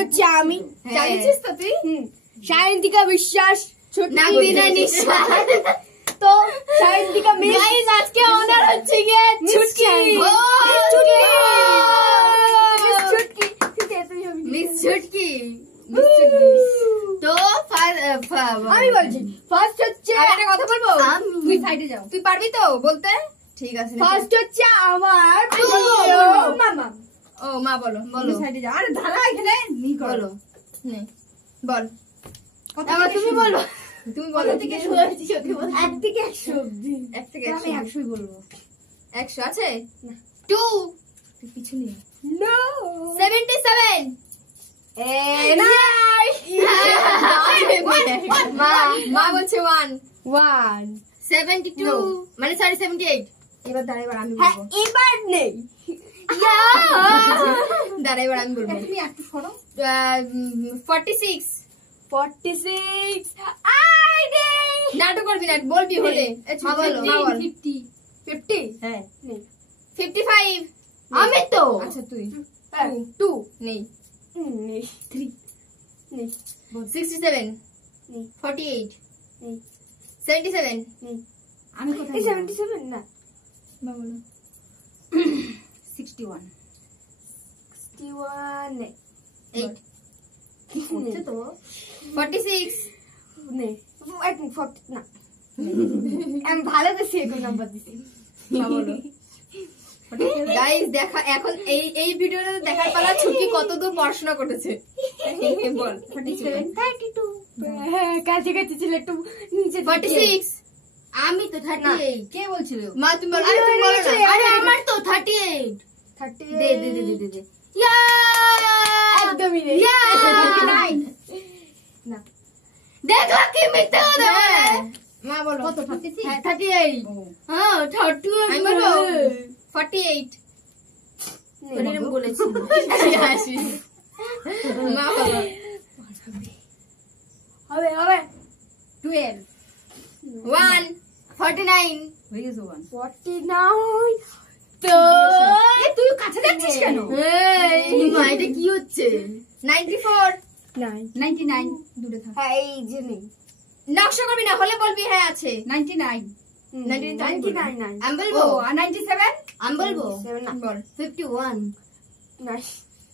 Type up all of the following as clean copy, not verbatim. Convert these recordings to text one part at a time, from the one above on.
হচ্ছে আমি। জানিস তো তুই? সায়ন্তিকা বিশ্বাস, নাবিনা নিঃশ্বাস। তো সায়ন্তিকা মিস আজকে অনার হচ্ছে গিয়ে ছুটকি। মিস ছুটকি। তো আমি বলছি ফার্স্ট হচ্ছে, একটা কথা বলবো, তুই সাইডে যাও। তুই পারবি তো বলতে? ঠিক আছে। ফার্স্ট হচ্ছে আমার মামা। ও মা বলো, বলো সাইডে যাও। আরে ধারা এখানে নি করো। নে বল। এবার তুমি বলো, তুমি বলো। থেকে শুরু হচ্ছে সত্যি বল। 1 থেকে 100 অবধি। 1 থেকে 100 আমি 100ই বলবো। 100 আছে? 2 তুই পিছু নে। নো 77 মা বলছে 1 72 মানে সরি 78। এবার দাঁড়া, এবার আমি বলবো। এবার নেই। দাঁড়া এবার আমি বলবো। তুমি একটু সরো। 46 আই নেই। নাটক করবি না, বলবি হলে। মা বলো, মা বল। 50 হ্যাঁ নেই। 55 আমি তো। আচ্ছা তুই 2 নেই। নেই। 3 নেই। 67 নেই। 48 নেই। 77 নেই। আমি কোথায়? 77 না। মা বলো। 61 নেই। 8 কি করছে তো? 46 নেই। 40 না। আমি ভালো তো সেরকম নাম্বার দিছি। মা বলো। গাইস দেখা, এখন এই ভিডিওটা দেখার পালা ছুটকি কতদূর পড়াশোনা করেছে বল। 47 32 হ্যাঁ কাছে কাছে ছিল, একটু নিচে। 46 আমি তো 38। কে বলছিল? মা তুমি বলো। আরে তুমি বলো না। আরে আমার তো 38। 30 দে দে দে দে দে। একদমই নেই। 49 না। দেখো কি মিথ্যা কথা বলে। মা বলো কত? 36 হ্যাঁ 38। হ্যাঁ 32 আমি বলবো 48 ওরে বলেছি। হাসি মা বলো। হবে হবে 12 1 49 হয়ে গেছে 1 49 তো তুই কাছে যাচ্ছিস কেন? এই মা এটা কি হচ্ছে? 94 99 দূরে থাক। হ্যাঁ এই যে নেই। নকশা করবি না, হলে বলবি হ্যাঁ আছে। 99 99 আমি বলবো। 97 আমি বলবো। না। বল। 51 নাই।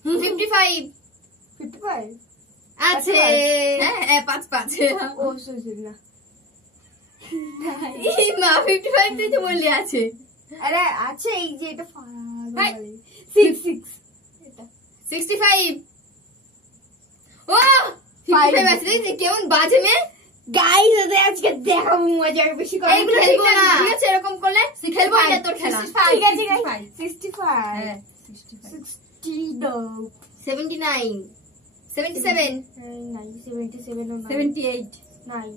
55 55 আছে। হ্যাঁ 5 ও সরি না। এই মা 55 তুই তো বললি আছে। আরে আছে এই যে এটা 6 এটা 65 ও 55 আছে। দেখি কেমন বাজে মে। গাইস আজকে দেখাবো মজা বেশি করে। এইগুলো খেলবো না, ঠিক আছে? এরকম করলে খেলবো না তোর খেলা। ঠিক আছে গাইস 65 হ্যাঁ 60 79 77 নাই 77 ও নাই 78 নাই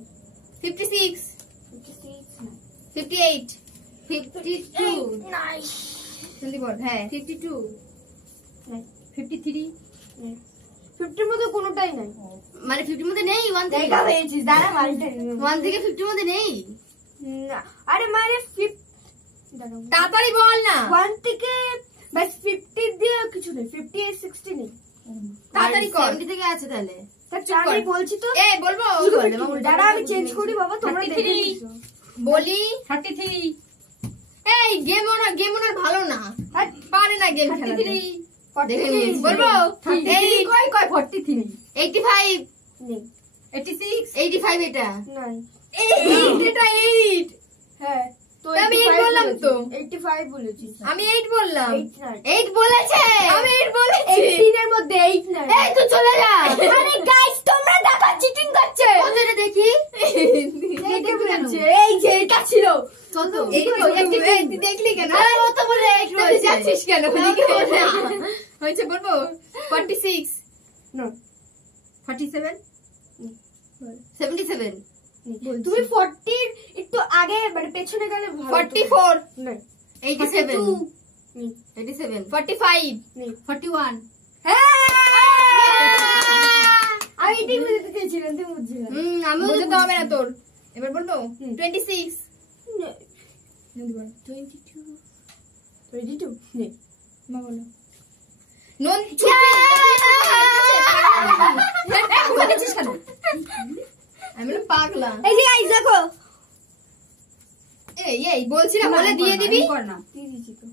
56 56 নাই 58 52 নাই জলদি বল। হ্যাঁ 52 নাই 53 নাই 50 এর মধ্যে কোনোটাই নাই। মানে 50 এর মধ্যে নেই। 1 থেকে দেখা হয়েছে দাঁড়া মালটা 1 থেকে 50 এর মধ্যে নেই। না আরে মানে 50 তাড়াতাড়ি বল না। 1 থেকে বাস 50 দিয়ে কিছু নেই। 50 আর 60 নেই। তাড়াতাড়ি কর। 70 থেকে আছে তাহলে। আমি বলছি তো এ বলবো। দাঁড়া আমি চেঞ্জ করি বাবা, তোমরা দেখে নিছো। বলি 33 এই গেম ওনার ভালো না, পারে না গেম খেলা। 43 বলবো। 43 কয় 43 85 নেই 86 85 এটা নাই। এটা 8 হ্যাঁ তো আমি 8 বললাম তো। 85 বলেছি। আমি 8 বললাম। 8 8 বলেছে। আমি 8 বলেছি। 18 এর মধ্যে 8 নাই। এই তুই চলে যা। আরে গাইস তোমরা দেখো চিটিং করছে। ওদের দেখি। এই যে এটা ছিল কত? এই তুই দেখলি কেন? আরে ও তো বলে 8 তুই যাচ্ছিস কেন? হয়েছে বলবো 46 নো 47 77 তুমি 40 একটু আগে মানে পেছনে গেলে ভালো। 44 নাই 87 নেই 87 45 নেই 41 আমি এটাই বুঝতে চেয়েছিলাম, তুমি বুঝছিলে। আমি বুঝতে হবে না তোর। এবার বলবো 26 22 নেই। মা বলো। নন আমি পাগলা। এই যে গাইস দেখো, এই বলছি না, বলে দিয়ে দিবি। কর না, দিয়ে দিছি তো।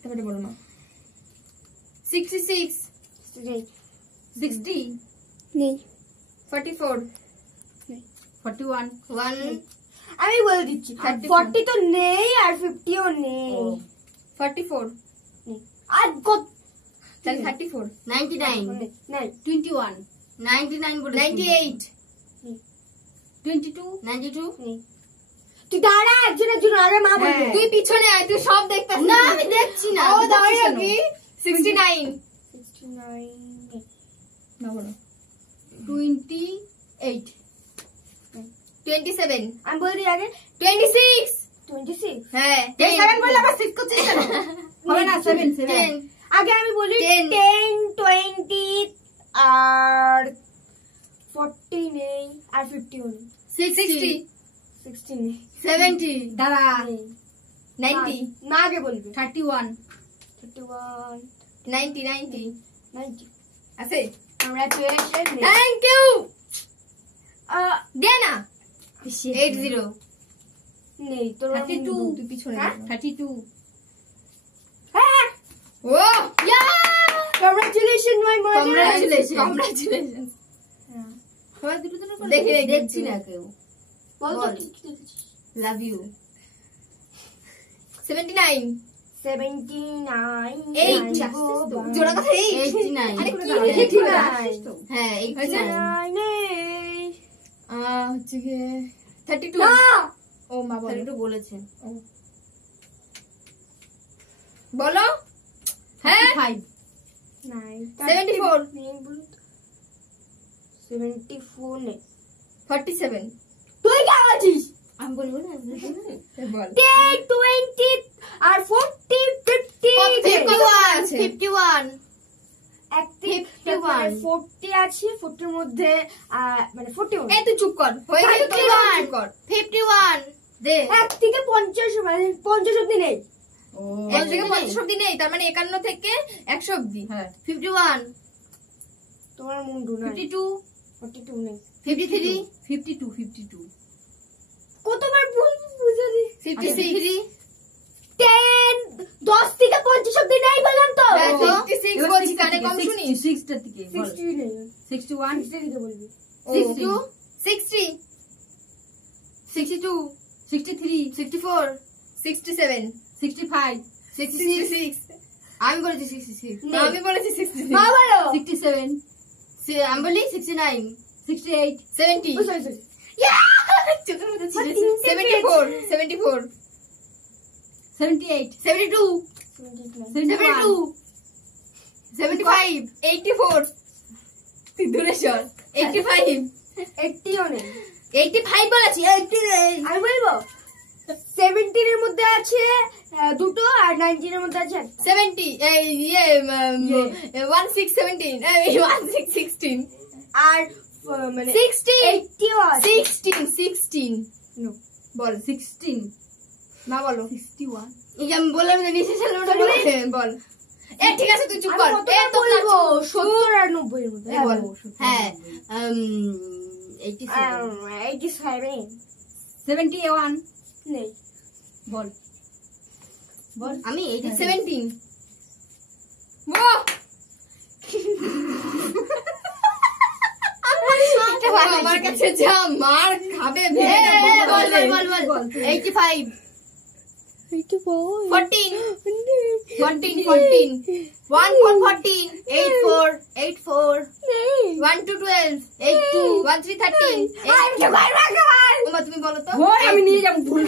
তারপরে বলো মা। 66 60 নেই 44 41 1 আমি বলে দিচ্ছি, 34 40 তো নেই আর 50ও নেই। 44 নেই। আর কত? তাহলে 34 99 নাই 21 99 বলে 98 22 92 নেই। তুই দাঁড়া, একজনের জন্য আগে মা বলবে। তুই পিছনে আয়, তুই সব দেখতেছিস। না আমি দেখছি না। ও দাঁড়িয়ে কি 69 69 নেই। না বলো 28 27 আমি বলে দিই আগে 26 26। হ্যাঁ 7 বললে আবার 6 করছিস কেন? হবে না 7 10 আগে আমি বলি 10 10 20 আর 40 নেই আর 50ও নেই। 60 60 নেই। 70 দাঁড়া নেই। 90 না আগে বলবে। 31 31 90 90 90। আছে। Congratulations. Thank you. আহ, দে না 80 নেই তোর 32 তুই পিছনে হ্যাঁ? 32 হ্যাঁ oh yeah congratulation my mother. Congratulation congratulation. সবাই দুটো দুটো করে দেখছি না কেউ। বল তো বল। কি কি দেখেছিস? Love you 79 79 Eight. জোড়া কথা 89 আরে কি 89 হ্যাঁ 89 নেই। হচ্ছে কি 32 না ও মা বলো 32 বলেছে বলো হ্যাঁ 5 নাই 74 নেই বল। 74 নেই। 47 তুই কি আছিস? আমি বলবো না বল 10 20 আর 40 50 51 51 40 আছে, 40 এর মধ্যে মানে 41 এই তুই চুপ কর হয়ে গেছে তুই 51 চুপ কর 51 দে 1 থেকে 50 মানে 50 অবধি নেই। ও 1 থেকে 50 অবধি নেই, তার মানে 51 থেকে 100 অবধি হ্যাঁ 51 তোমার মুন্ডু নাই। 52 42 নেই। 53 52 কতবার বলবো বুঝে দি। 56 10 10 থেকে 50 অবধি নেই বললাম তো। 56 বলছি কানে কম শুনি 66 টা থেকে বল 60 নেই। 61 60 দিকে বলবি। 62 60 62 63 64 67 65 66 আমি বলেছি 66 নেই। আমি বলেছি 66 মা বলো। 67 আমি বলি 69 68 70 ও সরি সরি। চোখের মধ্যে ছিল 74 74 78 72 79 72 75 84 তুই দূরে সর 85 80ও নেই। 85 বলেছি 80 আমি বলবো 17 এর মধ্যে আছে দুটো আর 19 এর মধ্যে আছে একটা। 70 ইয়ে 16 17 16 16 আর মানে 16 80ও আছে। 16 No. বল 16 মা বলো 61 এই যে আমি বললাম না নিচে ছিল ওটা বলে বল এ ঠিক আছে তুই চুপ আমি কর কতটা এ তো বলবো 70 আর 90 এর মধ্যে। বল হ্যাঁ 87 87 71 নেই। বল বল আমি 17 আমার কাছে যা মার খাবে বল বল বল বল 85 14 14 14 1 4 14 8 4 8 4 1 2 12 8 2 1 3 13 ওমা তুমি বলো তো আমি নিয়ে যাবো ভুল